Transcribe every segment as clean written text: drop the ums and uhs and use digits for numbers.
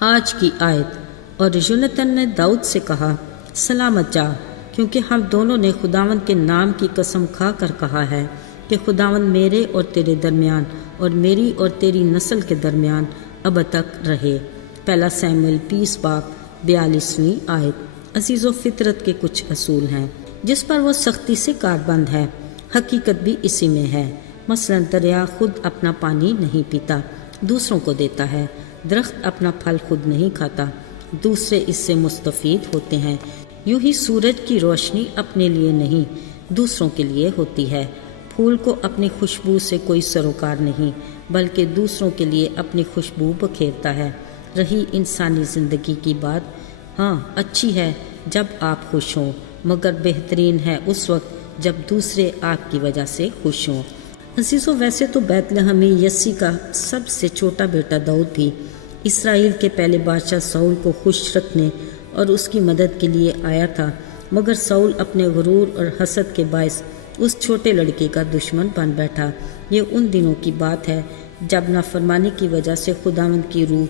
آج کی آیت۔ اور یونتن نے داؤد سے کہا، سلامت جا، کیونکہ ہم دونوں نے خداوند کے نام کی قسم کھا کر کہا ہے کہ خداوند میرے اور تیرے درمیان اور میری اور تیری نسل کے درمیان اب تک رہے۔ پہلا سیموئیل 20 باب 42ویں آیت۔ عزیزو، فطرت کے کچھ اصول ہیں جس پر وہ سختی سے کاربند ہے۔ حقیقت بھی اسی میں ہے۔ مثلا دریا خود اپنا پانی نہیں پیتا، دوسروں کو دیتا ہے۔ درخت اپنا پھل خود نہیں کھاتا، دوسرے اس سے مستفید ہوتے ہیں۔ یوں ہی سورج کی روشنی اپنے لیے نہیں، دوسروں کے لیے ہوتی ہے۔ پھول کو اپنی خوشبو سے کوئی سروکار نہیں، بلکہ دوسروں کے لیے اپنی خوشبو بکھیرتا ہے۔ رہی انسانی زندگی کی بات، ہاں اچھی ہے جب آپ خوش ہوں، مگر بہترین ہے اس وقت جب دوسرے آپ کی وجہ سے خوش ہوں۔ عزیزو، ویسے تو بیت لحمی یسی کا سب سے چھوٹا بیٹا داؤد بھی اسرائیل کے پہلے بادشاہ ساؤل کو خوش رکھنے اور اس کی مدد کے لیے آیا تھا، مگر ساؤل اپنے غرور اور حسد کے باعث اس چھوٹے لڑکے کا دشمن بن بیٹھا۔ یہ ان دنوں کی بات ہے جب نافرمانی کی وجہ سے خداوند کی روح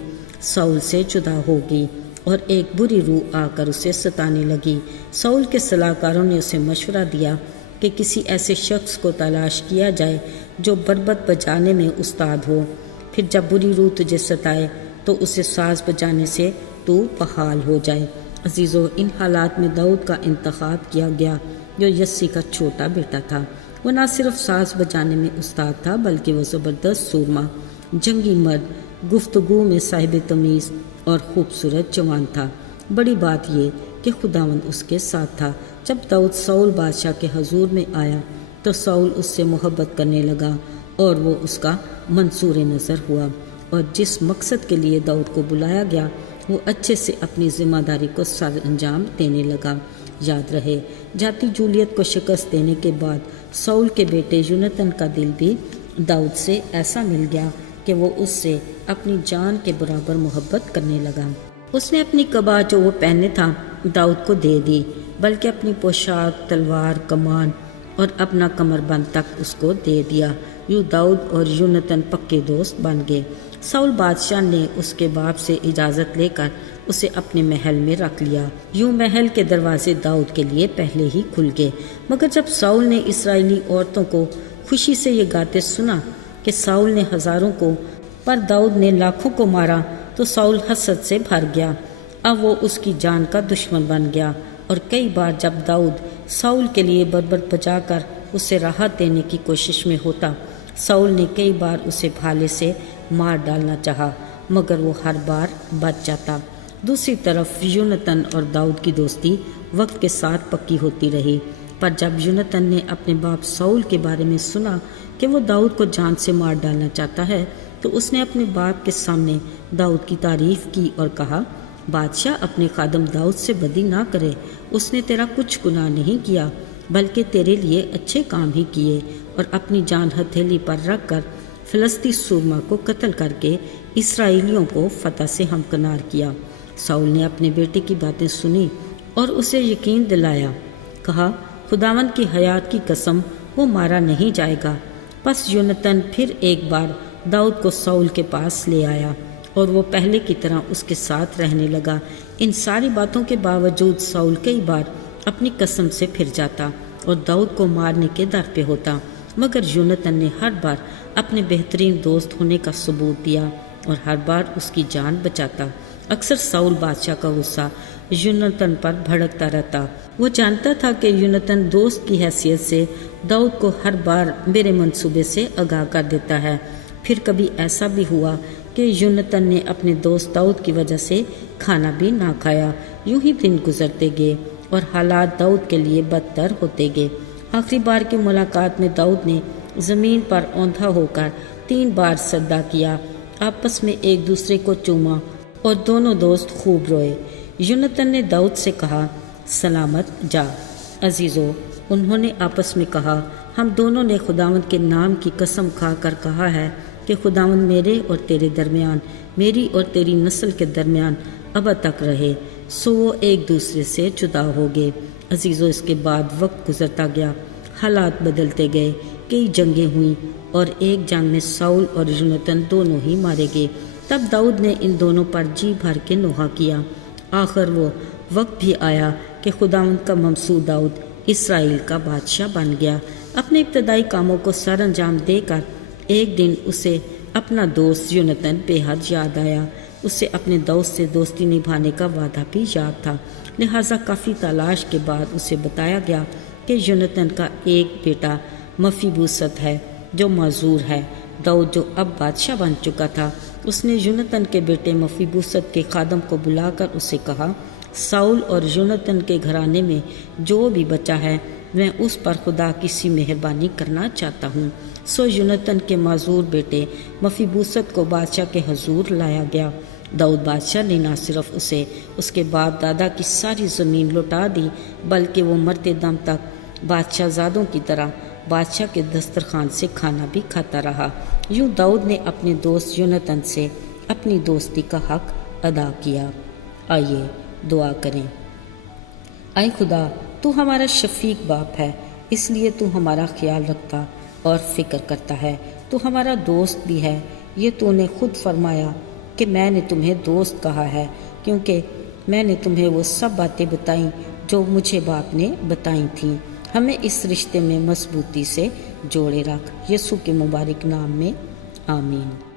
ساؤل سے جدا ہوگی اور ایک بری روح آ کر اسے ستانے لگی۔ ساؤل کے صلاح کاروں نے اسے مشورہ دیا کہ کسی ایسے شخص کو تلاش کیا جائے جو بربط بجانے میں استاد ہو، پھر جب بری روح تجھے ستائے تو اسے ساز بجانے سے تو بحال ہو جائے۔ عزیزو، ان حالات میں داؤد کا انتخاب کیا گیا جو یسی کا چھوٹا بیٹا تھا۔ وہ نہ صرف ساز بجانے میں استاد تھا بلکہ وہ زبردست سورما، جنگی مرد، گفتگو میں صاحب تمیز اور خوبصورت جوان تھا۔ بڑی بات یہ کہ خداوند اس کے ساتھ تھا۔ جب داؤد ساؤل بادشاہ کے حضور میں آیا تو ساؤل اس سے محبت کرنے لگا اور وہ اس کا منصور نظر ہوا، اور جس مقصد کے لیے داؤد کو بلایا گیا وہ اچھے سے اپنی ذمہ داری کو سر انجام دینے لگا۔ یاد رہے، جاتی جولیت کو شکست دینے کے بعد ساؤل کے بیٹے یونتن کا دل بھی داؤد سے ایسا مل گیا کہ وہ اس سے اپنی جان کے برابر محبت کرنے لگا۔ اس نے اپنی قبا جو وہ پہنے تھا داؤد کو دے دی، بلکہ اپنی پوشاک، تلوار، کمان اور اپنا کمر بند تک اس کو دے دیا۔ یوں داؤد اور یونتن پکے دوست بن گئے۔ ساؤل بادشاہ نے اس کے باپ سے اجازت لے کر اسے اپنے محل میں رکھ لیا۔ یوں محل کے دروازے داؤد کے لیے پہلے ہی کھل گئے۔ مگر جب ساؤل نے اسرائیلی عورتوں کو خوشی سے یہ گاتے سنا کہ ساؤل نے ہزاروں کو پر داؤد نے لاکھوں کو مارا تو ساؤل حسد سے بھر گیا۔ اب وہ اس کی جان کا دشمن بن گیا، اور کئی بار جب داؤد ساؤل کے لیے بربط بجا کر اسے راحت دینے کی کوشش میں ہوتا، ساؤل نے کئی بار اسے بھالے سے مار ڈالنا چاہا، مگر وہ ہر بار بچ جاتا۔ دوسری طرف یونتن اور داؤد کی دوستی وقت کے ساتھ پکی ہوتی رہی، پر جب یونتن نے اپنے باپ ساؤل کے بارے میں سنا کہ وہ داؤد کو جان سے مار ڈالنا چاہتا ہے تو اس نے اپنے باپ کے سامنے داؤد کی تعریف کی اور کہا، بادشاہ اپنے خادم داؤد سے بدی نہ کرے، اس نے تیرا کچھ گناہ نہیں کیا بلکہ تیرے لیے اچھے کام ہی کیے، اور اپنی جان ہتھیلی پر رکھ کر فلسطی سورما کو قتل کر کے اسرائیلیوں کو فتح سے ہمکنار کیا۔ ساؤل نے اپنے بیٹے کی باتیں سنی اور اسے یقین دلایا، کہا، خداوند کی حیات کی قسم، وہ مارا نہیں جائے گا۔ پس یونتن پھر ایک بار داؤد کو ساؤل کے پاس لے آیا اور وہ پہلے کی طرح اس کے ساتھ رہنے لگا۔ ان ساری باتوں کے باوجود ساؤل کئی بار اپنی قسم سے پھر جاتا اور داؤد کو مارنے کے در پہ ہوتا، مگر یونتن نے ہر بار اپنے بہترین دوست ہونے کا ثبوت دیا اور ہر بار اس کی جان بچاتا۔ اکثر ساؤل بادشاہ کا غصہ یونتن پر بھڑکتا رہتا۔ وہ جانتا تھا کہ یونتن دوست کی حیثیت سے داؤد کو ہر بار میرے منصوبے سے آگاہ کر دیتا ہے۔ پھر کبھی ایسا بھی ہوا کہ یونتن نے اپنے دوست داؤد کی وجہ سے کھانا بھی نہ کھایا۔ یوں ہی دن گزرتے گئے اور حالات داؤد کے لیے بدتر ہوتے گئے۔ آخری بار کی ملاقات میں داؤد نے زمین پر اوندھا ہو کر 3 بار سجدہ کیا، آپس میں ایک دوسرے کو چوما اور دونوں دوست خوب روئے۔ یونتن نے داؤد سے کہا، سلامت جا۔ عزیزو، انہوں نے آپس میں کہا، ہم دونوں نے خداوند کے نام کی قسم کھا کر کہا ہے کہ خداوند میرے اور تیرے درمیان، میری اور تیری نسل کے درمیان اب تک رہے۔ سو وہ ایک دوسرے سے جدا ہو گئے۔ عزیزو، اس کے بعد وقت گزرتا گیا، حالات بدلتے گئے، کئی جنگیں ہوئیں اور ایک جنگ میں ساؤل اور یونتن دونوں ہی مارے گئے۔ تب داؤد نے ان دونوں پر جی بھر کے نوحہ کیا۔ آخر وہ وقت بھی آیا کہ خداوند کا ممسوح داؤد اسرائیل کا بادشاہ بن گیا۔ اپنے ابتدائی کاموں کو سر انجام دے کر ایک دن اسے اپنا دوست یونتن بے حد یاد آیا۔ اسے اپنے دوست سے دوستی نبھانے کا وعدہ بھی یاد تھا، لہٰذا کافی تلاش کے بعد اسے بتایا گیا کہ یونتن کا ایک بیٹا مفیبوست ہے جو معذور ہے۔ داؤد جو اب بادشاہ بن چکا تھا، اس نے یونتن کے بیٹے مفیبوست کے خادم کو بلا کر اسے کہا، ساؤل اور یونتن کے گھرانے میں جو بھی بچا ہے میں اس پر خدا کی سی مہربانی کرنا چاہتا ہوں۔ سو یونتن کے معذور بیٹے مفیبوست کو بادشاہ کے حضور لایا گیا۔ داؤد بادشاہ نے نہ صرف اسے اس کے باپ دادا کی ساری زمین لوٹا دی، بلکہ وہ مرتے دم تک بادشاہ زادوں کی طرح بادشاہ کے دسترخوان سے کھانا بھی کھاتا رہا۔ یوں داؤد نے اپنے دوست یونتن سے اپنی دوستی کا حق ادا کیا۔ آئیے دعا کریں۔ اے خدا، تو ہمارا شفیق باپ ہے، اس لیے تو ہمارا خیال رکھتا اور فکر کرتا ہے۔ تو ہمارا دوست بھی ہے، یہ تو نے خود فرمایا کہ میں نے تمہیں دوست کہا ہے، کیونکہ میں نے تمہیں وہ سب باتیں بتائیں جو مجھے باپ نے بتائی تھیں۔ ہمیں اس رشتے میں مضبوطی سے جوڑے رکھ، یسوع کے مبارک نام میں آمین۔